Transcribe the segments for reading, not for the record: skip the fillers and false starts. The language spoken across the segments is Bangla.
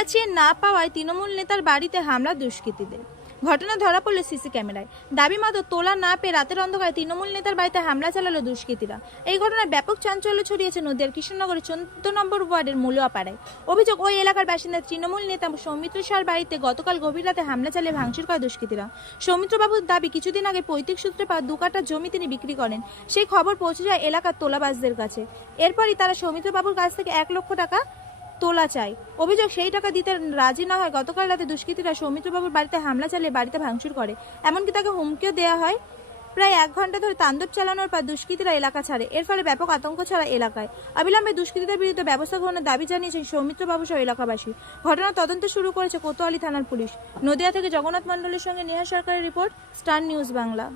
পেঁয়াচিয়ে না পাওয়ায় তৃণমূল নেতার বাড়িতে হামলা দুষ্কৃতীদের। ঘটনা ধরা পড়ল সিসি ক্যামেরায়। দাবি মতো তোলা না পেয়ে রাতের অন্ধকারে তৃণমূল নেতার বাড়িতে হামলা চালালো দুষ্কৃতীরা। এই ঘটনায় ব্যাপক চাঞ্চল্য ছড়িয়েছে নদিয়ার কৃষ্ণনগরের 14 নম্বর ওয়ার্ডের মলুয়াপাড়ায়। অভিযোগ, ওই এলাকার বাসিন্দা তৃণমূল নেতা সৌমিত্র সার বাড়িতে গতকাল গভীর রাতে হামলা চালিয়ে ভাঙচুর করে দুষ্কৃতীরা। সৌমিত্রবাবুর দাবি, কিছুদিন আগে পৈতৃক সূত্রে পাওয়া 2 কাঠা জমি তিনি বিক্রি করেন। সেই খবর পৌঁছে যায় এলাকার তোলাবাজদের কাছে। এরপরই তারা সৌমিত্রবাবুর কাছ থেকে 1 লক্ষ টাকা তোলা চাই। অভিযোগ, সেই টাকা দিতে রাজি না হয় গতকাল রাতে দুষ্কৃতীরা সৌমিত্রবাবুর বাড়িতে হামলা চালিয়ে বাড়িতে ভাঙচুর করে। এমনকি তাকে হুমকিও দেওয়া হয়। প্রায় 1 ঘন্টা ধরে তাণ্ডব চালানোর পর দুষ্কৃতীরা এলাকা ছাড়ে। এর ফলে ব্যাপক আতঙ্ক ছড়া এলাকায়। অবিলম্বে দুষ্কৃতীদের বিরুদ্ধে ব্যবস্থা গ্রহণের দাবি জানিয়েছেন সৌমিত্রবাবু সহ এলাকাবাসী। ঘটনার তদন্ত শুরু করেছে কোতোয়ালি থানার পুলিশ। নদিয়া থেকে জগন্নাথ মণ্ডলের সঙ্গে নেহা সরকারের রিপোর্ট, স্টার নিউজ বাংলা।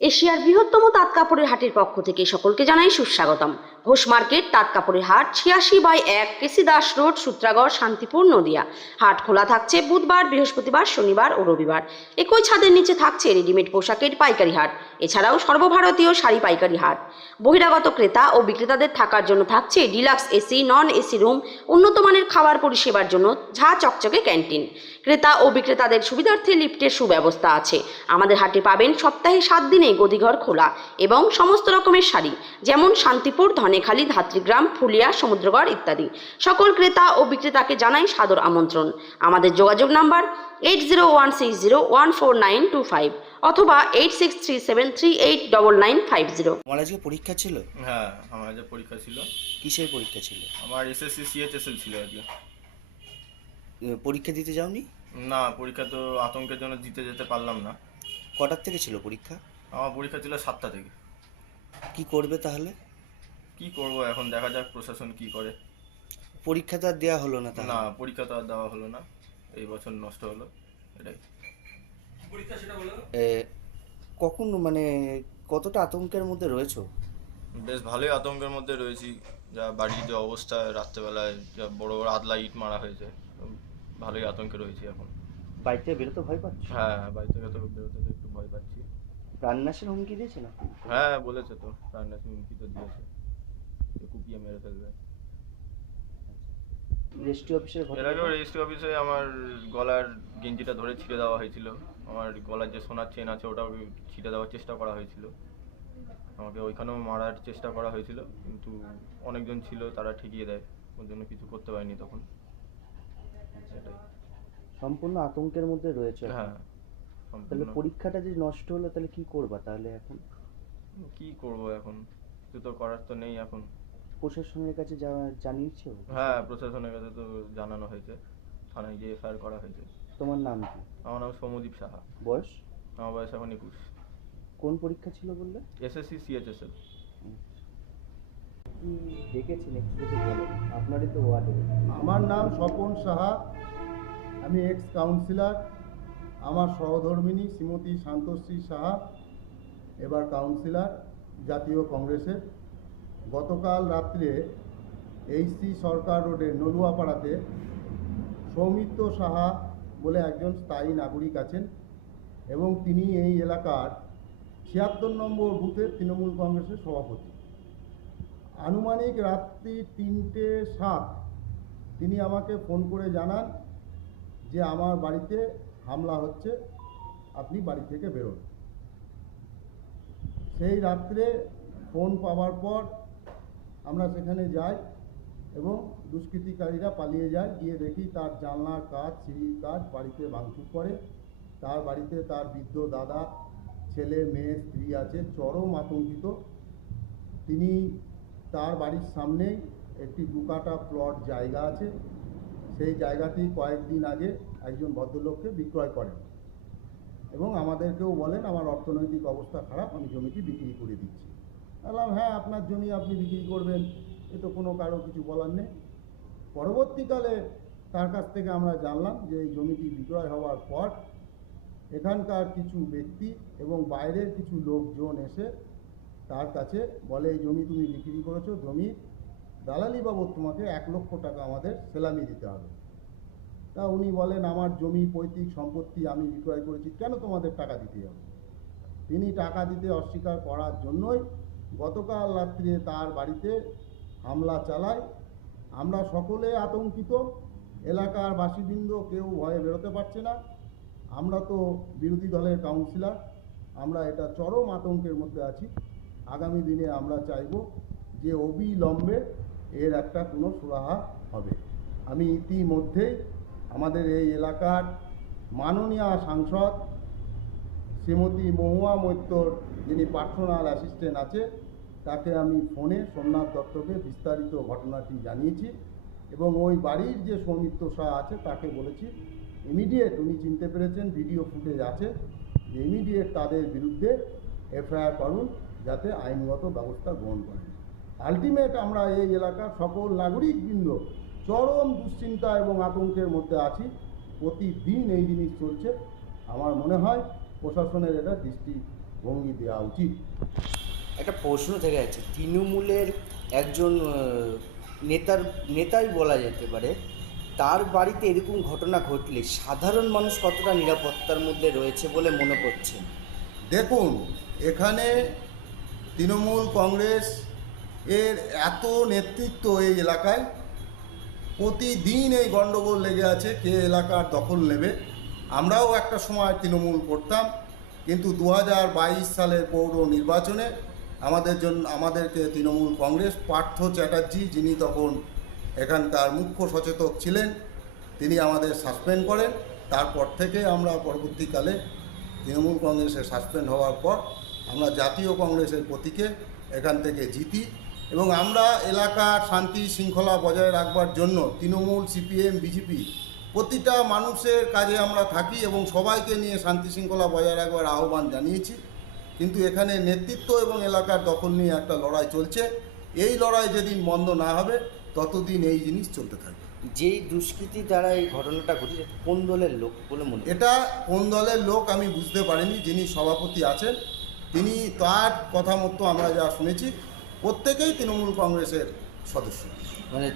এশিয়ার বৃহত্তম তাঁত কাপড়ের হাটের পক্ষ থেকে সকলকে জানাই সুস্বাগতম। ঘোষ মার্কেট তাঁত কাপড়ের হাট, 86/1 কেসি দাস রোড, সূত্রাগড়, শান্তিপুর, নদিয়া। হাট খোলা থাকছে বুধবার, বৃহস্পতিবার, শনিবার ও রবিবার। একই ছাদের নিচে থাকছে রেডিমেড পোশাকের পাইকারি হাট, এছাড়াও সর্বভারতীয় শাড়ি পাইকারি হাট। বহিরাগত ক্রেতা ও বিক্রেতাদের থাকার জন্য থাকছে deluxe AC, non AC room, উন্নত মানের খাবার পরিষেবার জন্য ঝা চকচকে ক্যান্টিন। ক্রেতা ও বিক্রেতাদের সুবিধার্থে লিফটের সুব্যবস্থা আছে। আমাদের হাটে পাবেন সপ্তাহে 7 দিনে গদিঘর খোলা এবং সমস্ত রকমের শাড়ি, যেমন শান্তিপুর, ধনেখালি, ধাত্রীগ্রাম, ফুলিয়া, সমুদ্রগড় ইত্যাদি। সকল ক্রেতা ও বিক্রেতাকে জানাই সাদর আমন্ত্রণ। আমাদের যোগাযোগ নাম্বার 8016014925 অথবা 8637389950। আমার আজকে পরীক্ষা ছিল। হ্যাঁ, আমার আজ পরীক্ষা ছিল। কিসের পরীক্ষা ছিল? আমার এসএসসি সিএইচএসএল ছিল আজকে। পরীক্ষা দিতে যাওনি? না, পরীক্ষা তো আতঙ্কের জন্য দিতে যেতে পারলাম না। কটার থেকে ছিল পরীক্ষা? আমার পরীক্ষা ছিল 7টা থেকে। কি করবে তাহলে? কি করব এখন, দেখা যাক প্রশাসন কি করে। পরীক্ষা তো আর দেওয়া হলো না তাহলে? না, পরীক্ষা তো আর দেওয়া হলো না, এই বছর নষ্ট হলো, এটাই। এ, কখন মানে কতটা আতঙ্কের মধ্যে রয়েছো? বেশ ভালোই আতঙ্কের মধ্যে রয়েছি। যা বাড়ির যে অবস্থা, রাত্রেবেলায় যা বড় বড় আদলা ইট মারা হয়েছে, ভালোই আতঙ্কে রয়েছি এখন। বাড়ি থেকে বেরোতে ভয় পাচ্ছ? হ্যাঁ, বাড়ি থেকে তো বেরোতে তো একটু ভয় পাচ্ছি। প্রাণনাশের হুমকি দিয়েছে না? হ্যাঁ, বলেছে তো, প্রাণনাশী হুমকি তো দিয়েছে, কুপিয়ে মেরে ফেলবে। রেজিস্ট্রি অফিসের এর আগেও রেজিস্ট্রি অফিসে আমার গলার গেঞ্জিটা ধরে ছিঁড়ে দেওয়া হয়েছিল। আমার গলার যে সোনার চেন আছে ওটাও ছিঁড়ে দেওয়ার চেষ্টা করা হয়েছিল। আমাকে ওইখানেও মারার চেষ্টা করা হয়েছিল, কিন্তু অনেকজন ছিল, তারা ঠেকিয়ে দেয়, ওর জন্য কিছু করতে পারিনি তখন। সেটাই। সম্পূর্ণ আতঙ্কের মধ্যে রয়েছে। হ্যাঁ, তাহলে সম্পূর্ণ। পরীক্ষাটা যদি নষ্ট হলো তাহলে কি করবা তাহলে এখন? কি করব এখন, কিছু তো করার তো নেই এখন। প্রশাসনের কাছে জানিয়েছো? হ্যাঁ, প্রশাসনের কাছে তো জানানো হয়েছে, থানায় গিয়ে এফআইআর করা হয়েছে। তোমার নাম কি? আমার নাম সৌমদীপ সাহা। বয়স? আমার বয়স এখন 21। কোন পরীক্ষা ছিল বললে? SSC CHSL. কি দেখেছেন একটু যদি বলেন, আপনারই তো ওয়ার্ডে। আমার নাম স্বপন সাহা, আমি এক্স কাউন্সিলর। আমার সহধর্মিণী শ্রীমতী শান্তশ্রী সাহা এবার কাউন্সিলর জাতীয় কংগ্রেসের। গতকাল রাত্রে এইচসি সরকার রোডের নলুয়াপাড়াতে সৌমিত্র সাহা বলে একজন স্থায়ী নাগরিক আছেন এবং তিনি এই এলাকার 76 নম্বর বুথের তৃণমূল কংগ্রেসের সভাপতি। আনুমানিক রাত্রি 3:07 তিনি আমাকে ফোন করে জানান যে আমার বাড়িতে হামলা হচ্ছে, আপনি বাড়ি থেকে বেরোন। সেই রাত্রে ফোন পাওয়ার পর আমরা সেখানে যাই এবং দুষ্কৃতিকারীরা পালিয়ে যায়। গিয়ে দেখি তার জানলার কাজ, সিঁড়ির কাজ বাড়িতে ভাঙচুর করে। তার বাড়িতে তার বৃদ্ধ দাদা, ছেলে, মেয়ে, স্ত্রী আছে, চরম আতঙ্কিত। তিনি তার বাড়ির সামনেই একটি 2 কাঠা প্লট জায়গা আছে, সেই জায়গাটি কয়েকদিন আগে একজন ভদ্রলোককে বিক্রয় করেন এবং আমাদেরকেও বলেন আমার অর্থনৈতিক অবস্থা খারাপ, আমি জমিটি বিক্রি করে দিচ্ছি। বললাম হ্যাঁ, আপনার জমি আপনি বিক্রি করবেন, এ তো কোনো কারো কিছু বলার নেই। পরবর্তীকালে তার কাছ থেকে আমরা জানলাম যে এই জমিটি বিক্রয় হওয়ার পর এখানকার কিছু ব্যক্তি এবং বাইরের কিছু লোকজন এসে তার কাছে বলে এই জমি তুমি বিক্রি করেছো, জমির দালালি বাবদ তোমাকে 1 লক্ষ টাকা আমাদের সেলামি দিতে হবে। তা উনি বলেন আমার জমি পৈতৃক সম্পত্তি, আমি বিক্রয় করেছি, কেন তোমাদের টাকা দিতে হবে? তিনি টাকা দিতে অস্বীকার করার জন্যই গতকাল রাত্রে তার বাড়িতে হামলা চালায়। আমরা সকলে আতঙ্কিত এলাকার বাসিবৃন্দ কেউ ভয়ে বেরোতে পারছে না। আমরা তো বিরোধী দলের কাউন্সিলর, আমরা এটা চরম আতঙ্কের মধ্যে আছি। আগামী দিনে আমরা চাইব যে অবিলম্বে এর একটা কোনো সুরাহা হবে। আমি ইতিমধ্যেই আমাদের এই এলাকার মাননীয় সাংসদ শ্রীমতী মহুয়া মৈত্রর যিনি পার্সোনাল অ্যাসিস্ট্যান্ট আছে, তাকে আমি ফোনে সোমনাথ দত্তকে বিস্তারিত ঘটনাটি জানিয়েছি এবং ওই বাড়ির যে সৌমিত্র শাহ আছে তাকে বলেছি ইমিডিয়েট, উনি চিনতে পেরেছেন, ভিডিও ফুটেজ আছে, যে ইমিডিয়েট তাদের বিরুদ্ধে এফআইআর করুন যাতে আইনগত ব্যবস্থা গ্রহণ করেন। আলটিমেট আমরা এই এলাকার সকল নাগরিকবৃন্দ চরম দুশ্চিন্তা এবং আতঙ্কের মধ্যে আছি। প্রতিদিন এই জিনিস চলছে। আমার মনে হয় প্রশাসনের এটা দৃষ্টিভঙ্গি দেওয়া উচিত। একটা প্রশ্ন থেকে যাচ্ছে, তৃণমূলের একজন নেতাই বলা যেতে পারে, তার বাড়িতে এরকম ঘটনা ঘটলে সাধারণ মানুষ কতটা নিরাপত্তার মধ্যে রয়েছে বলে মনে করছেন? দেখুন, এখানে তৃণমূল কংগ্রেস এর এত নেতৃত্ব এই এলাকায়, প্রতিদিন এই গণ্ডগোল লেগে আছে কে এলাকার দখল নেবে। আমরাও একটা সময় তৃণমূল করতাম, কিন্তু 2022 সালের পৌর নির্বাচনে আমাদেরকে তৃণমূল কংগ্রেস পার্থ চ্যাটার্জি, যিনি তখন এখানকার মুখ্য সচেতক ছিলেন, তিনি আমাদের সাসপেন্ড করেন। তারপর থেকে আমরা পরবর্তীকালে তৃণমূল কংগ্রেসের সাসপেন্ড হওয়ার পর আমরা জাতীয় কংগ্রেসের প্রতীকে এখান থেকে জিতি এবং আমরা এলাকার শান্তি শৃঙ্খলা বজায় রাখবার জন্য তৃণমূল, সিপিএম, বিজেপি প্রতিটা মানুষের কাজে আমরা থাকি এবং সবাইকে নিয়ে শান্তি শৃঙ্খলা বজায় রাখবার আহ্বান জানিয়েছি। কিন্তু এখানে নেতৃত্ব এবং এলাকার দখল নিয়ে একটা লড়াই চলছে। এই লড়াই যেদিন বন্ধ না হবে ততদিন এই জিনিস চলতে থাকবে। যেই দুষ্কৃতী দ্বারা এই ঘটনাটা ঘটেছে কোন দলের লোক বলে মনে হয়? এটা কোন দলের লোক আমি বুঝতে পারিনি। যিনি সভাপতি আছেন তিনি, তার কথা মতো আমরা যা শুনেছি, প্রত্যেকেই তৃণমূল কংগ্রেসের সদস্য। মানে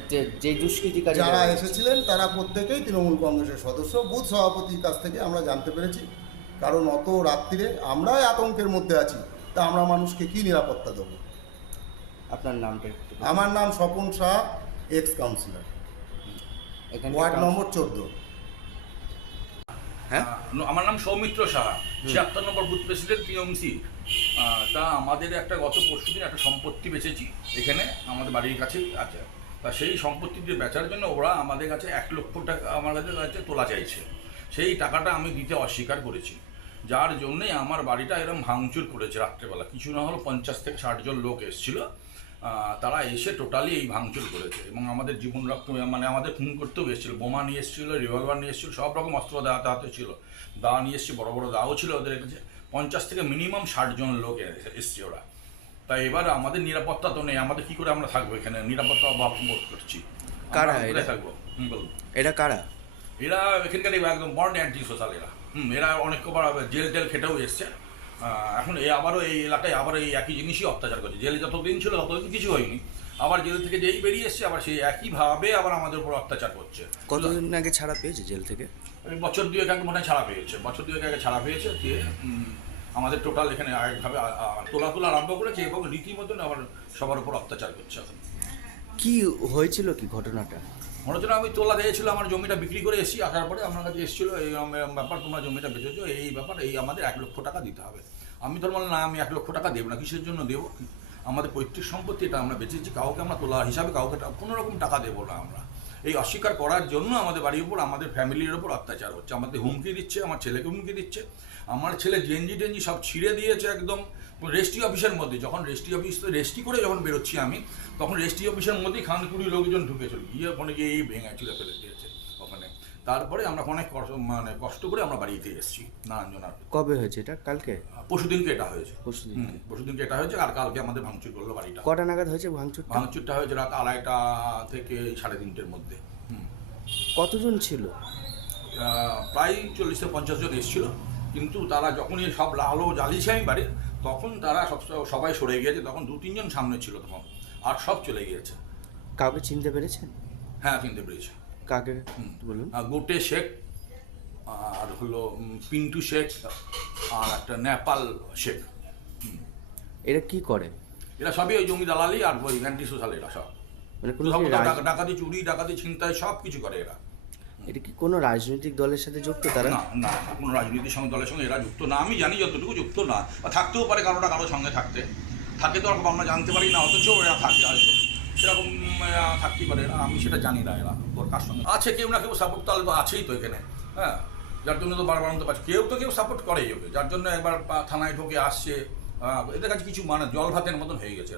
যেই দুষ্কৃতিকারী যারা এসেছিলেন তারা প্রত্যেকেই তৃণমূল কংগ্রেসের সদস্য। বুথ সভাপতির কাছ থেকে আমরা জানতে পেরেছি, কারণ অত রাত্রিরে আমরাই আতঙ্কের মধ্যে আছি, তা আমরা মানুষকে কি নিরাপত্তা দেবো? আপনার নামটা একটু বলুন। আমার নাম স্বপন শাহ, এক্স কাউন্সিলর, এখানে ওয়ার্ড নম্বর 14। হ্যাঁ, আমার নাম সৌমিত্র সাহা, 76 নম্বর বুথ প্রেসিডেন্ট টিএমসি। তা আমাদের একটা গত পরশুদিন একটা সম্পত্তি বেচেছি, এখানে আমাদের বাড়ির কাছেই আছে। তা সেই সম্পত্তিটি বেচার জন্য ওরা আমাদের কাছে 1 লক্ষ টাকা আমার কাছে তোলা চাইছে। সেই টাকাটা আমি দিতে অস্বীকার করেছি, যার জন্যেই আমার বাড়িটা এরকম ভাঙচুর করেছে রাত্রেবেলা। কিছু না হলো 50 থেকে 60 জন লোক এসেছিল, তারা এসে টোটালি এই ভাঙচুর করেছে এবং আমাদের জীবন রক্ত, মানে আমাদের খুন করতেও এসেছিলো। বোমা নিয়ে এসেছিলো, রিভলভার নিয়ে এসেছিলো, সব রকম অস্ত্র হাতে ছিল, দা নিয়ে এসেছে, বড় বড় দাও ছিল ওদের কাছে। 50 থেকে মিনিমাম 60 জন লোক এসছে ওরা। তাই এবার আমাদের নিরাপত্তা তো নেই, আমাদের কি করে আমরা থাকবো এখানে? নিরাপত্তা অভাব বোধ করছি। কারা আমরা এরা? থাকবো? বলুন। এটা কারা? এরা এখানকার একদম বর্ন অ্যান্টি সোশ্যাল এরা। এরা অনেক কবার জেল টেল খেটেও এসছে। এখন আবারও এই এলাকায় আবার এই একই জিনিসই অত্যাচার করছে। জেলে যতদিন ছিল ততদিন কিছু হয়নি, আবার জেল থেকে যেই বেরিয়ে এসছে আবার সেই একইভাবে আবার আমাদের উপর অত্যাচার করছে। কতদিন আগে ছাড়া পেয়েছে জেল থেকে? বছর 2 আগে মনে হয় ছাড়া পেয়েছে, বছর 2 আগে ছাড়া পেয়েছে। দিয়ে আমাদের টোটাল এখানে আরেকভাবে তোলা আরম্ভ করেছে এবং রীতিমতন আবার সবার উপর অত্যাচার করছে। এখন কি হয়েছিল, কি ঘটনাটা? মনে হচ্ছে আমি তোলা দিয়েছিল, আমার জমিটা বিক্রি করে এসেছি, আসার পরে আমার কাছে এসেছিলো এই ব্যাপার, তোমরা জমিটা বেচেছো, এই ব্যাপার, এই আমাদের 1 লক্ষ টাকা দিতে হবে। আমি তো বললাম না, আমি 1 লক্ষ টাকা দেবো না। কিসের জন্য দেবো? আমাদের পৈতৃক সম্পত্তি, এটা আমরা বেচেছি, কাউকে আমরা তোলা হিসাবে কাউকে কোনো রকম টাকা দেবো না আমরা। এই অস্বীকার করার জন্য আমাদের বাড়ির উপর, আমাদের ফ্যামিলির উপর অত্যাচার হচ্ছে, আমাদের হুমকি দিচ্ছে, আমার ছেলেকে হুমকি দিচ্ছে। আমার ছেলে গেঞ্জি সব ছিঁড়ে দিয়েছে একদম রেজিস্ট্রি অফিসের মধ্যে। যখন রেজিস্ট্রি অফিস রেজিস্ট্রি করে যখন বেরোচ্ছি আমি, তখন রেজিস্ট্রি অফিসের মধ্যেই খানকুড়ি লোকজন ঢুকেছিল, গিয়ে ওখানে গিয়ে এই ভেঙে চুলে ফেলে দিয়েছে ওখানে। তারপরে আমরা অনেক কষ্ট করে আমরা বাড়িতে এসেছি নারায়ণজনার। কবে হয়েছে এটা? কালকে? পরশুদিনকে এটা হয়েছে। পরশুদিন? পরশুদিনকে এটা হয়েছে, আর কালকে আমাদের ভাঙচুর করলো বাড়িটা। কটা নাগাদ হয়েছে ভাঙচুর? ভাঙচুরটা হয়েছে রাত 2:30 থেকে 3:30-র মধ্যে। কতজন ছিল? প্রায় 40 থেকে 50 জন এসেছিল, কিন্তু তারা যখনই সব আলো জ্বালিয়েছে আমি বাড়ির, তখন তারা সবাই সরে গিয়েছে। তখন 2-3 জন সামনে ছিল তখন, আর সব চলে গিয়েছে। কাউকে চিনতে পেরেছেন? হ্যাঁ, চিনতে পেরেছি। কাকে বলুন? গোটে শেখ, আর হলো পিন্টু শেখ, আর একটা নেপাল শেখ। এরা কি করে? এরা সবই ওই জমি দালালি আর ওই অ্যান্টি সোশ্যাল। এরা সব মানে কোনো সব কি ডাকাতি, চুরি, ডাকাতি, ছিনতাই সব কিছু করে এরা। এটা কি কোনো রাজনৈতিক দলের সাথে যুক্ত তারা? না না, কোনো রাজনৈতিক দলের সঙ্গে এরা যুক্ত না, আমি জানি যতটুকু যুক্ত না, বা থাকতেও পারে কারোটা কারোর সঙ্গে থাকে তো আমরা জানতে পারি না, অথচ এরা থাকে হয়তো সেরকম থাকতেই পারে, আমি সেটা জানি না এরা ওর কার সঙ্গে আছে। কেউ না কেউ সাপোর্ট তাহলে তো আছেই তো এখানে, হ্যাঁ, যার জন্য তো বারবার তো পাচ্ছে, কেউ সাপোর্ট করেই ওকে, যার জন্য একবার থানায় ঢোকে আসছে। এদের কাছে কিছু মানে জল ভাতের মতন হয়ে গেছে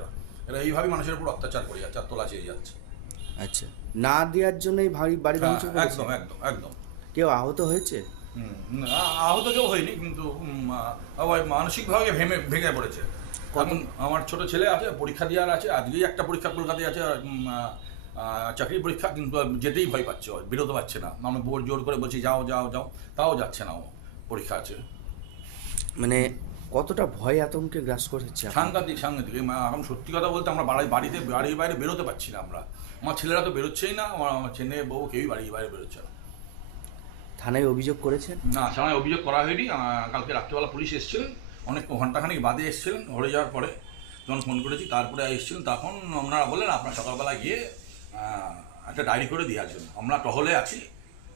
এরা এইভাবে মানুষের উপর অত্যাচার করে যাচ্ছে আর তোলা চেয়ে যাচ্ছে। আচ্ছা, না দেওয়ার জন্যই বাড়ি ভাঙচুর করেছে? একদম একদম একদম। কেউ আহত হয়েছে? আহত কেউ হয়নি, কিন্তু মানসিকভাবে ভেঙে পড়েছে। এখন আমার ছোট ছেলে আছে, পরীক্ষা দেওয়ার আছে, আজকেই একটা পরীক্ষা কলকাতায় আছে, চাকরির পরীক্ষা, কিন্তু যেতেই ভয় পাচ্ছে, বেরোতে পারছে না। আমরা জোর করে বলছি যাও, তাও যাচ্ছে না, ও পরীক্ষা আছে। মানে কতটা ভয় আতঙ্কে গ্রাস করেছে? সাংঘাতিক। এখন সত্যি কথা বলতে আমরা বাড়ির বাইরে বেরোতে পারছি না আমরা। আমার ছেলেরা তো বেরোচ্ছেই না, আমার ছেলে বউ কেউই বাড়ির বাইরে বেরোচ্ছে না। থানায় অভিযোগ করেছেন? না, থানায় অভিযোগ করা হয়নি। কালকে রাত্রেবেলা পুলিশ এসেছিলেন, অনেক ঘন্টাখানিক বাদে এসেছিলেন, হয়ে যাওয়ার পরে যখন ফোন করেছি তারপরে এসেছিলেন। তখন ওনারা বললেন আপনার সকালবেলা গিয়ে একটা ডায়েরি করে দিয়ে আসবেন, আমরা টহলে আছি,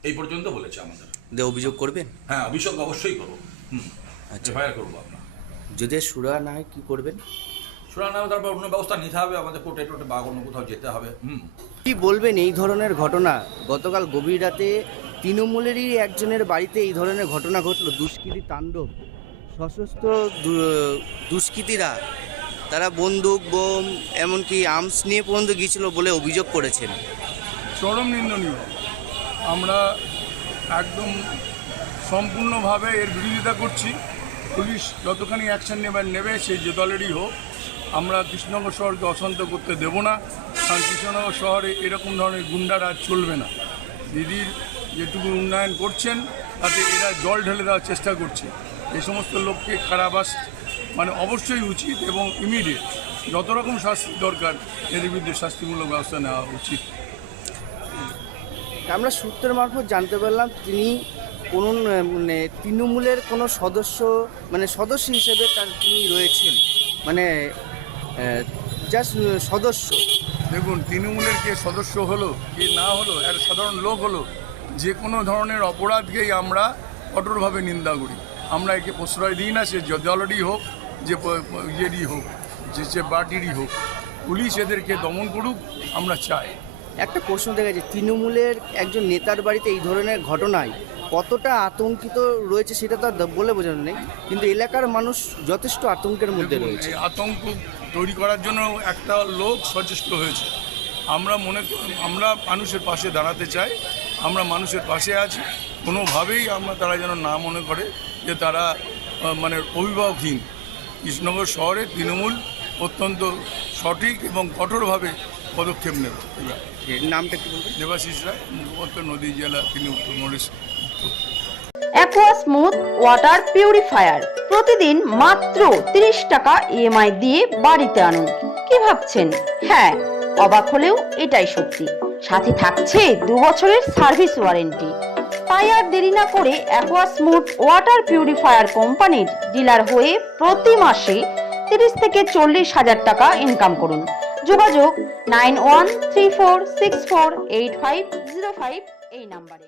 এই পর্যন্ত বলেছে আমাদের। অভিযোগ করবেন? হ্যাঁ, অভিযোগ অবশ্যই করবো। আচ্ছা, এফআইআর করবো আমরা। যদি সুরা না হয় কী করবেন? সুরা না, তারপর অন্য ব্যবস্থা নিতে হবে, আমাদের কোর্টে বা অন্য কোথাও যেতে হবে। কি বলবেন এই ধরনের ঘটনা? গতকাল গভীর রাতে তৃণমূলেরই একজনের বাড়িতে এই ধরনের ঘটনা ঘটলো, দুষ্কৃতী তাণ্ডব। সশস্ত্র দুষ্কৃতীরা তারা বন্দুক, বোম, এমনকি আর্মস নিয়ে পর্যন্ত গিয়েছিল বলে অভিযোগ করেছেন। চরম নিন্দনীয়। আমরা একদম সম্পূর্ণভাবে এর বিরোধিতা করছি। পুলিশ যতখানি অ্যাকশন নেবে সেই যে দলেরই হোক, আমরা কৃষ্ণনগর শহরকে অশান্ত করতে দেব না। কারণ কৃষ্ণনগর শহরে এরকম ধরনের গুন্ডারা চলবে না। দিদির যেটুকু উন্নয়ন করছেন তাতে এরা জল ঢেলে দেওয়ার চেষ্টা করছে। এই সমস্ত লোককে কারাবাস মানে অবশ্যই উচিত এবং ইমিডিয়েট যত রকম শাস্তি দরকার এদের বিরুদ্ধে শাস্তিমূলক ব্যবস্থা নেওয়া উচিত। আমরা সূত্রের মারফত জানতে পারলাম তিনি কোনো তৃণমূলের কোনো সদস্য হিসেবে তিনি রয়েছেন, জাস্ট সদস্য। দেখুন, তৃণমূলের কে সদস্য হলো কি না হলো, এর সাধারণ লোক হলো, যে কোনো ধরনের অপরাধকেই আমরা কঠোরভাবে নিন্দা করি। আমরা একে প্রশ্রয় দিই না, সে দলেরই হোক, যে ইয়েরই হোক, যে পার্টিরই হোক। পুলিশ এদেরকে দমন করুক, আমরা চাই। একটা প্রশ্ন দেখা যায়, তৃণমূলের একজন নেতার বাড়িতে এই ধরনের ঘটনায় কতটা আতঙ্কিত রয়েছে সেটা তো আর বলে বোঝানো নেই, কিন্তু এলাকার মানুষ যথেষ্ট আতঙ্কের মধ্যে রয়েছে। এই আতঙ্ক তৈরি করার জন্য একটা লোক সচেষ্ট হয়েছে। আমরা মানুষের পাশে দাঁড়াতে চাই, আমরা মানুষের পাশে আছি। কোনোভাবেই তারা যেন না মনে করে যে তারা অভিভাবকহীন। কৃষ্ণনগর শহরে তৃণমূল অত্যন্ত সঠিক এবং কঠোরভাবে পদক্ষেপ নেবে। নামটা কি বলবেন? দেবাশিস রায়, মুখপাত্র, নদী জেলা, তিনি উত্তর মরিশ। অ্যাকোয়া স্মুথ ওয়াটার পিউরিফায়ার প্রতিদিন মাত্র 30 টাকা ইএমআই দিয়ে বাড়িতে আনুন। কি ভাবছেন? হ্যাঁ, অবাক হলেও এটাই সত্যি। সাথে থাকছে 2 বছরের সার্ভিস ওয়ারেন্টি। তাই আর দেরি না করে অ্যাকোয়া স্মুথ ওয়াটার পিউরিফায়ার কোম্পানির ডিলার হয়ে প্রতি মাসে 30 থেকে 40 হাজার টাকা ইনকাম করুন। যোগাযোগ 9134648505 এই নাম্বারে।